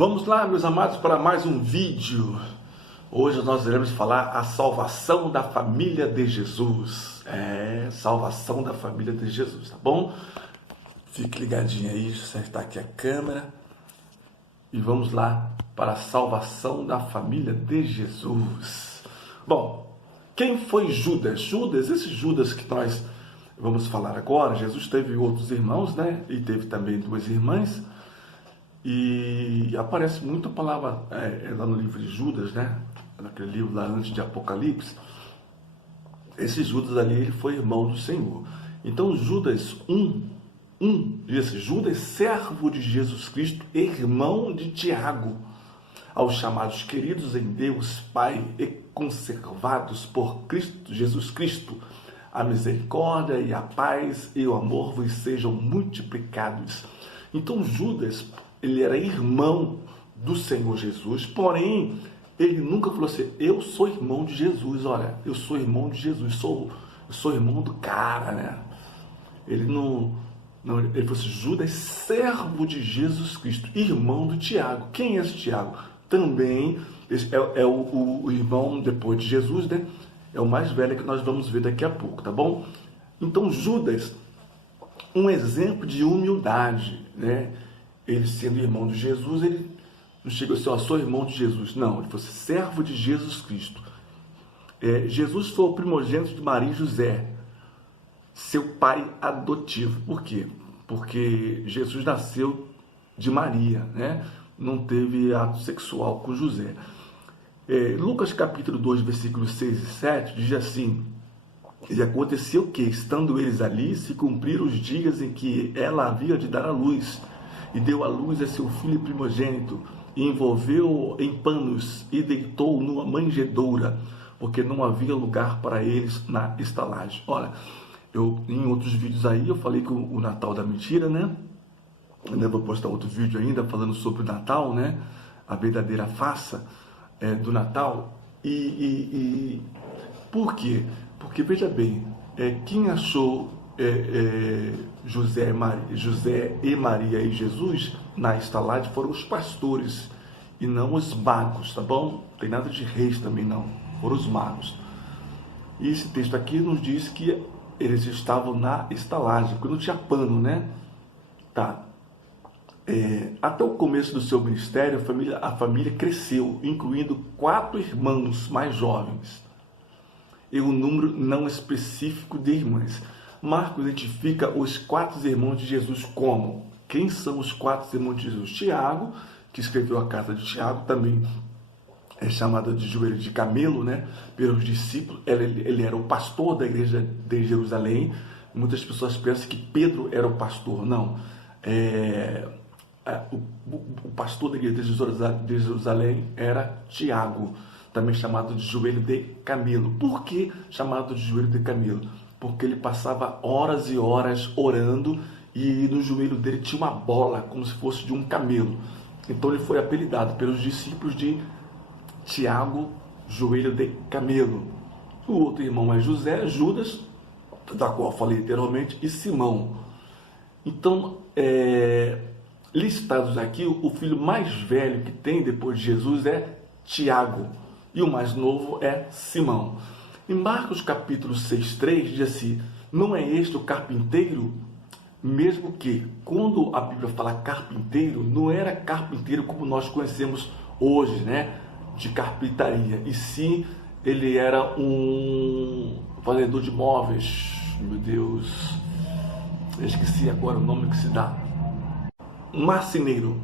Vamos lá, meus amados, para mais um vídeo. Hoje nós iremos falar a salvação da família de Jesus. Salvação da família de Jesus, tá bom? Fique ligadinho aí, acertar aqui a câmera. E vamos lá para a salvação da família de Jesus. Bom, quem foi Judas? Esse Judas que nós vamos falar agora. Jesus teve outros irmãos, né? E teve também duas irmãs. E aparece muito a palavra lá no livro de Judas, né? Naquele livro lá antes de Apocalipse. Esse Judas ali, ele foi irmão do Senhor. Então Judas Judas, servo de Jesus Cristo, irmão de Tiago, aos chamados queridos em Deus Pai e conservados por Cristo, Jesus Cristo, a misericórdia e a paz e o amor vos sejam multiplicados. Então Judas, ele era irmão do Senhor Jesus, porém, ele nunca falou assim, eu sou irmão de Jesus, olha, eu sou irmão de Jesus, eu sou irmão do cara, né? Ele ele falou assim, Judas, servo de Jesus Cristo, irmão do Tiago. Quem é esse Tiago? Também o irmão depois de Jesus, né? É o mais velho que nós vamos ver daqui a pouco, tá bom? Então Judas, um exemplo de humildade, né? Ele sendo irmão de Jesus, ele não chegou assim, sou irmão de Jesus. Não, ele fosse servo de Jesus Cristo. Jesus foi o primogênito de Maria e José, seu pai adotivo. Por quê? Porque Jesus nasceu de Maria, né? Não teve ato sexual com José. Lucas capítulo 2, versículos 6 e 7, diz assim, e aconteceu que, estando eles ali, se cumpriram os dias em que ela havia de dar à luz, e deu à luz a seu filho primogênito, e envolveu-o em panos, e deitou-o numa manjedoura, porque não havia lugar para eles na estalagem. Olha, em outros vídeos aí, eu falei que o Natal da mentira, né? Eu vou postar outro vídeo ainda, falando sobre o Natal, né? A verdadeira farsa do Natal. Por quê? Porque, veja bem, quem achou José e Maria e Jesus na estalagem foram os pastores e não os magos, tá bom? Não tem nada de reis também não, foram os magos. E esse texto aqui nos diz que eles estavam na estalagem, porque não tinha pano, né? Tá. Até o começo do seu ministério, a família cresceu, incluindo 4 irmãos mais jovens e um número não específico de irmãs. Marcos identifica os 4 irmãos de Jesus como? Quem são os 4 irmãos de Jesus? Tiago, que escreveu a carta de Tiago, também é chamado de joelho de camelo, né? Pelos discípulos. Ele era o pastor da igreja de Jerusalém. Muitas pessoas pensam que Pedro era o pastor. Não. O pastor da igreja de Jerusalém era Tiago, também chamado de joelho de camelo. Por que chamado de joelho de camelo? Porque ele passava horas e horas orando e no joelho dele tinha uma bola, como se fosse de um camelo. Então ele foi apelidado pelos discípulos de Tiago, joelho de camelo. O outro irmão é José, Judas, da qual falei anteriormente, e Simão. Então, listados aqui, o filho mais velho que tem depois de Jesus é Tiago, e o mais novo é Simão. Em Marcos capítulo 6,3 diz assim, não é este o carpinteiro? Mesmo que, quando a Bíblia fala carpinteiro, não era carpinteiro como nós conhecemos hoje, né? De carpintaria, e sim, ele era um vendedor de móveis. Meu Deus, eu esqueci agora o nome que se dá. Marceneiro.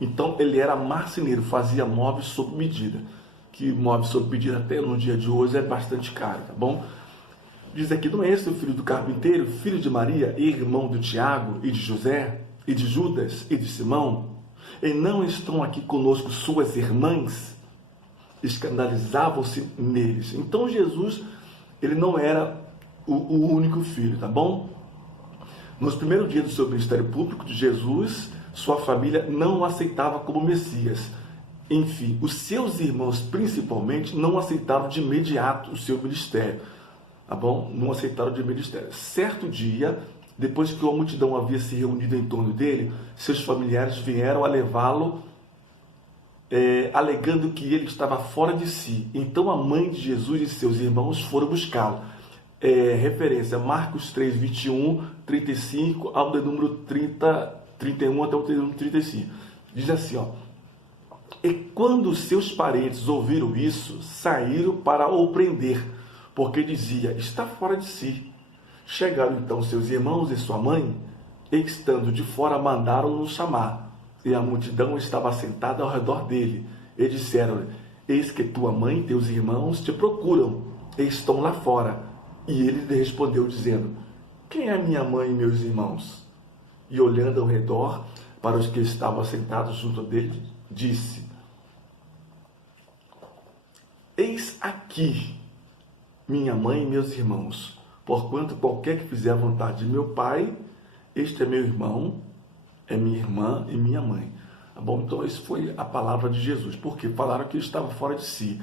Então ele era marceneiro, fazia móveis sob medida. Que móveis sob medida até no dia de hoje é bastante caro, tá bom? Diz aqui, não é esse o filho do carpinteiro, filho de Maria, irmão de Tiago e de José, e de Judas e de Simão? E não estão aqui conosco suas irmãs? Escandalizavam-se neles. Então Jesus, ele não era o único filho, tá bom? Nos primeiros dias do seu ministério público de Jesus, sua família não o aceitava como Messias. Enfim, os seus irmãos principalmente não aceitaram de imediato o seu ministério, tá bom? Não aceitaram de imediato. Certo dia, depois que a multidão havia se reunido em torno dele, seus familiares vieram a levá-lo alegando que ele estava fora de si. Então a mãe de Jesus e seus irmãos foram buscá-lo. Referência Marcos 3, 21, 35 ao de número 30, 31 até o de número 35. Diz assim, ó: e quando seus parentes ouviram isso, saíram para o prender, porque dizia, está fora de si. Chegaram então seus irmãos e sua mãe, e estando de fora mandaram-no chamar. E a multidão estava sentada ao redor dele. E disseram-lhe, eis que tua mãe e teus irmãos te procuram, e estão lá fora. E ele lhe respondeu, dizendo, quem é minha mãe e meus irmãos? E olhando ao redor, para os que estavam sentados junto dele, disse, eis aqui minha mãe e meus irmãos, porquanto qualquer que fizer a vontade de meu Pai, este é meu irmão, é minha irmã e minha mãe. Tá bom? Então, essa foi a palavra de Jesus, porque falaram que ele estava fora de si.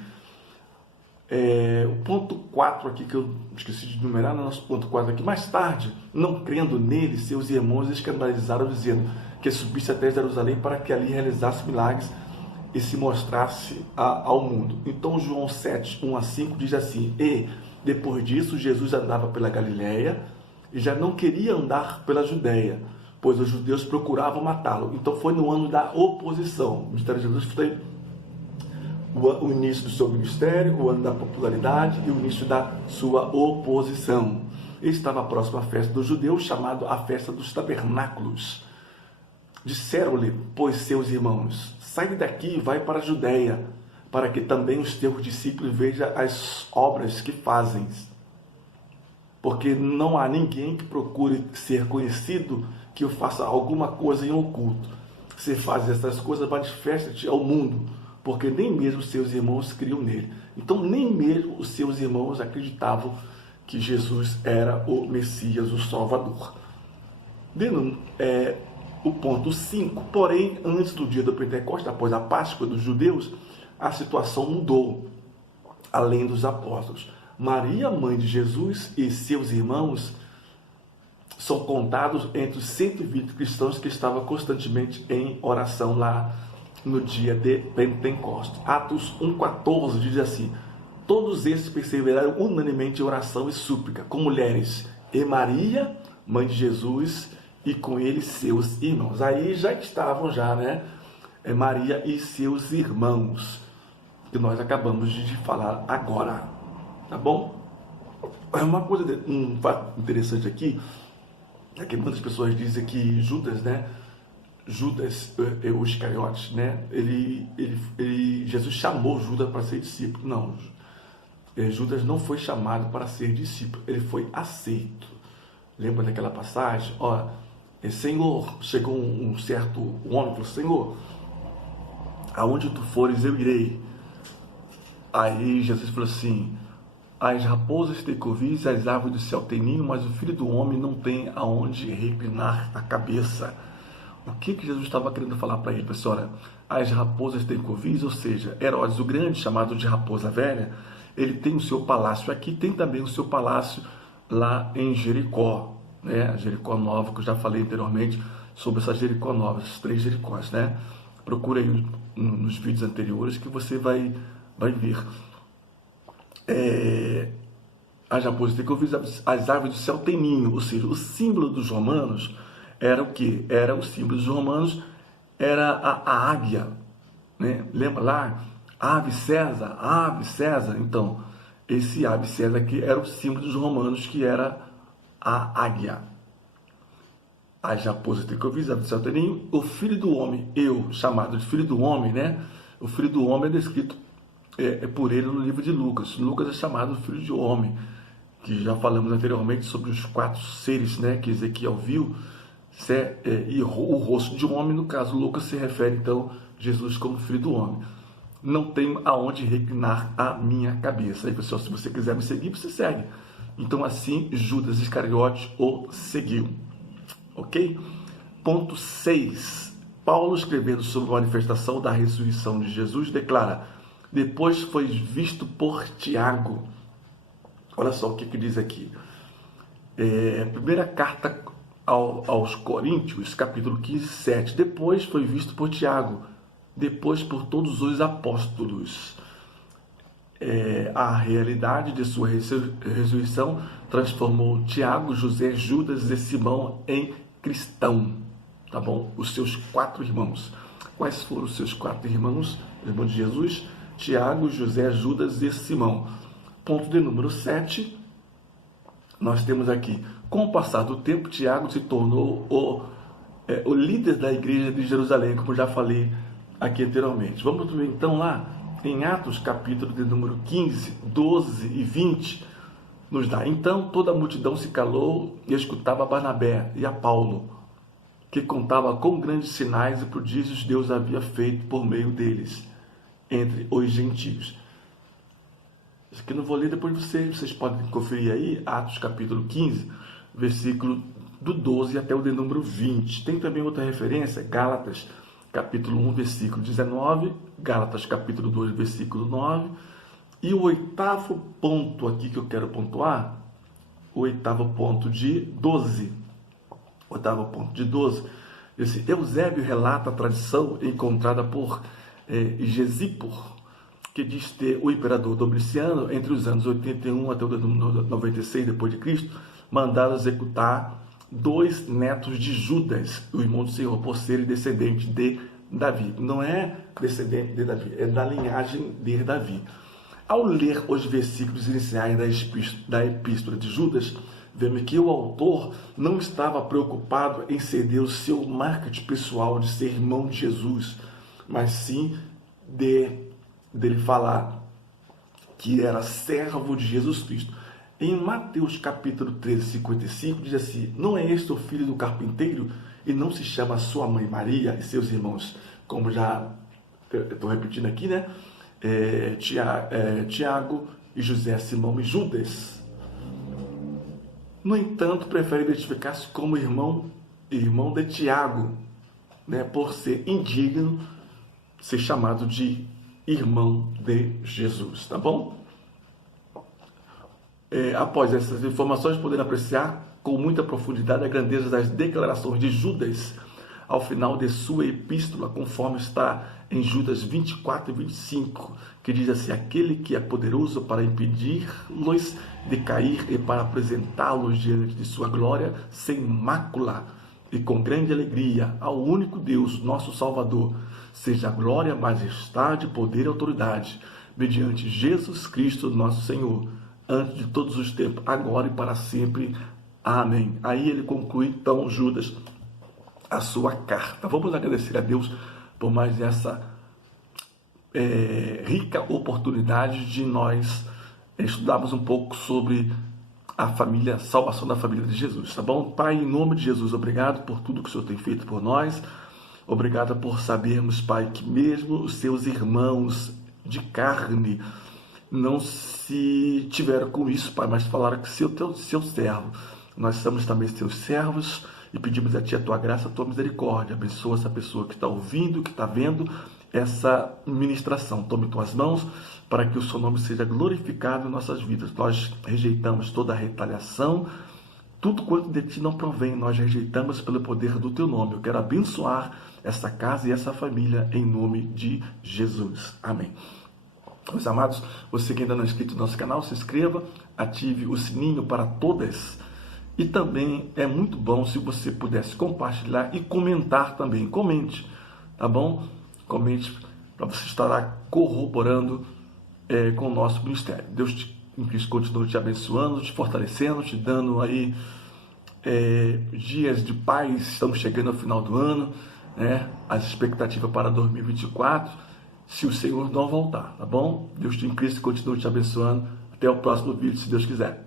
O ponto 4 aqui, que eu esqueci de numerar, no nosso ponto 4 aqui, mais tarde, não crendo nele, seus irmãos escandalizaram, dizendo que subisse até Jerusalém para que ali realizasse milagres e se mostrasse ao mundo. Então, João 7, 1 a 5 diz assim, e depois disso, Jesus andava pela Galileia e já não queria andar pela Judéia, pois os judeus procuravam matá-lo. Então foi no ano da oposição. O ministério de Jesus foi o início do seu ministério, o ano da popularidade e o início da sua oposição. Estava próximo à festa dos judeus, chamada a festa dos tabernáculos. Disseram-lhe, pois, seus irmãos, sai daqui e vai para a Judéia, para que também os teus discípulos vejam as obras que fazem. Porque não há ninguém que procure ser conhecido que eu faça alguma coisa em oculto. Se faz essas coisas, manifesta-te ao mundo, porque nem mesmo seus irmãos criam nele. Então, nem mesmo os seus irmãos acreditavam que Jesus era o Messias, o Salvador. O ponto 5, porém, antes do dia do Pentecostes, após a Páscoa dos judeus, a situação mudou, além dos apóstolos. Maria, mãe de Jesus, e seus irmãos são contados entre os 120 cristãos que estavam constantemente em oração lá no dia de Pentecostes. Atos 1,14 diz assim, todos esses perseveraram unanimemente em oração e súplica, com mulheres, e Maria, mãe de Jesus, e com ele seus irmãos. Aí já estavam Maria e seus irmãos, que nós acabamos de falar agora, tá bom? Uma coisa, um fato interessante aqui, é que muitas pessoas dizem que Judas, o Iscariotes, Jesus chamou Judas para ser discípulo. Não, Judas não foi chamado para ser discípulo, ele foi aceito. Lembra daquela passagem? Senhor, chegou um certo homem e falou, Senhor, aonde tu fores eu irei. Aí Jesus falou assim, as raposas têm covis e as árvores do céu têm ninho, mas o Filho do Homem não tem aonde reclinar a cabeça. O que Jesus estava querendo falar para ele, pessoal? Olha, as raposas têm covis, ou seja, Herodes o Grande, chamado de Raposa Velha, ele tem o seu palácio aqui, tem também o seu palácio lá em Jericó, Jericó Nova, que eu já falei anteriormente sobre essa Jericó Nova, esses 3 Jericós, Procura aí nos vídeos anteriores que você vai ver. As raposas têm covis, as árvores do céu têm ninho, ou seja, o símbolo dos romanos era o que? O símbolo dos romanos era a águia, Lembra lá? Ave César. Então, esse ave César aqui era o símbolo dos romanos, que era a águia. As raposas têm covis, as árvores do céu têm ninho. O Filho do Homem, chamado de Filho do Homem, O Filho do Homem é descrito por ele no livro de Lucas. Lucas é chamado Filho de Homem, que já falamos anteriormente sobre os 4 seres, que Ezequiel viu, e o rosto de um homem. No caso, Lucas se refere então a Jesus como Filho do Homem. Não tem aonde reclinar a minha cabeça. Aí, pessoal, se você quiser me seguir, você segue. Então, assim, Judas Iscariotes o seguiu. Ok? Ponto 6. Paulo, escrevendo sobre a manifestação da ressurreição de Jesus, declara, depois foi visto por Tiago. Olha só o que diz aqui. Primeira carta aos Coríntios, capítulo 15, 7. Depois foi visto por Tiago, depois por todos os apóstolos. A realidade de sua ressurreição transformou Tiago, José, Judas e Simão em cristão, tá bom? Os seus 4 irmãos. Quais foram os seus 4 irmãos? Irmão de Jesus, Tiago, José, Judas e Simão. Ponto de número 7, nós temos aqui, com o passar do tempo, Tiago se tornou o líder da igreja de Jerusalém, como já falei aqui anteriormente. Vamos ver então lá em Atos, capítulo de número 15, 12 e 20, nos dá: então toda a multidão se calou e escutava a Barnabé e a Paulo, que contava com grandes sinais e prodígios Deus havia feito por meio deles, entre os gentios. Isso aqui eu não vou ler, depois vocês podem conferir aí, Atos capítulo 15, versículo do 12 até o de número 20. Tem também outra referência, Gálatas capítulo 1, versículo 19, Gálatas capítulo 2, versículo 9. E o 8º ponto aqui que eu quero pontuar, o 8º ponto de 12. O 8º ponto de 12. Esse Eusébio relata a tradição encontrada por Gesípor, que diz ter o imperador Domiciano, entre os anos 81 até o ano 96 depois de Cristo, mandado executar 2 netos de Judas, o irmão do Senhor, por serem descendentes de Davi. Não é descendente de Davi, é da linhagem de Davi. Ao ler os versículos iniciais da epístola de Judas, vemos que o autor não estava preocupado em ceder o seu marketing pessoal de ser irmão de Jesus, mas sim dele falar que era servo de Jesus Cristo. Em Mateus capítulo 13, 55, diz assim: não é este o filho do carpinteiro? E não se chama sua mãe Maria e seus irmãos, como já estou repetindo aqui, né? Tiago e José, Simão e Judas. No entanto, prefere identificar-se como irmão de Tiago, né? Por ser indigno ser chamado de irmão de Jesus, tá bom? Após essas informações, podemos apreciar com muita profundidade a grandeza das declarações de Judas ao final de sua epístola, conforme está em Judas 24 e 25, que diz assim: aquele que é poderoso para impedir-los de cair e para apresentá-los diante de sua glória sem mácula e com grande alegria, ao único Deus, nosso Salvador, seja a glória, majestade, poder e autoridade, mediante Jesus Cristo, nosso Senhor, antes de todos os tempos, agora e para sempre. Amém. Aí ele conclui, então, Judas, a sua carta. Vamos agradecer a Deus por mais essa rica oportunidade de nós estudarmos um pouco sobre a família, salvação da família de Jesus, tá bom? Pai, em nome de Jesus, obrigado por tudo que o Senhor tem feito por nós. Obrigado por sabermos, Pai, que mesmo os seus irmãos de carne não se tiveram com isso, Pai, mas falaram que seu servo. Nós somos também seus servos e pedimos a Ti a Tua graça, a Tua misericórdia. Abençoa essa pessoa que está ouvindo, que está vendo essa ministração. Tome Tuas mãos para que o Seu nome seja glorificado em nossas vidas. Nós rejeitamos toda a retaliação, tudo quanto de Ti não provém, nós rejeitamos pelo poder do Teu nome. Eu quero abençoar essa casa e essa família em nome de Jesus. Amém. Meus amados, você que ainda não é inscrito no nosso canal, se inscreva, ative o sininho para todas. E também é muito bom se você pudesse compartilhar e comentar também. Comente, tá bom? Comente para você estar corroborando com o nosso ministério. Deus em Cristo continue te abençoando, te fortalecendo, te dando aí dias de paz. Estamos chegando ao final do ano, né? As expectativas para 2024, se o Senhor não voltar, tá bom? Deus em Cristo continue te abençoando. Até o próximo vídeo, se Deus quiser.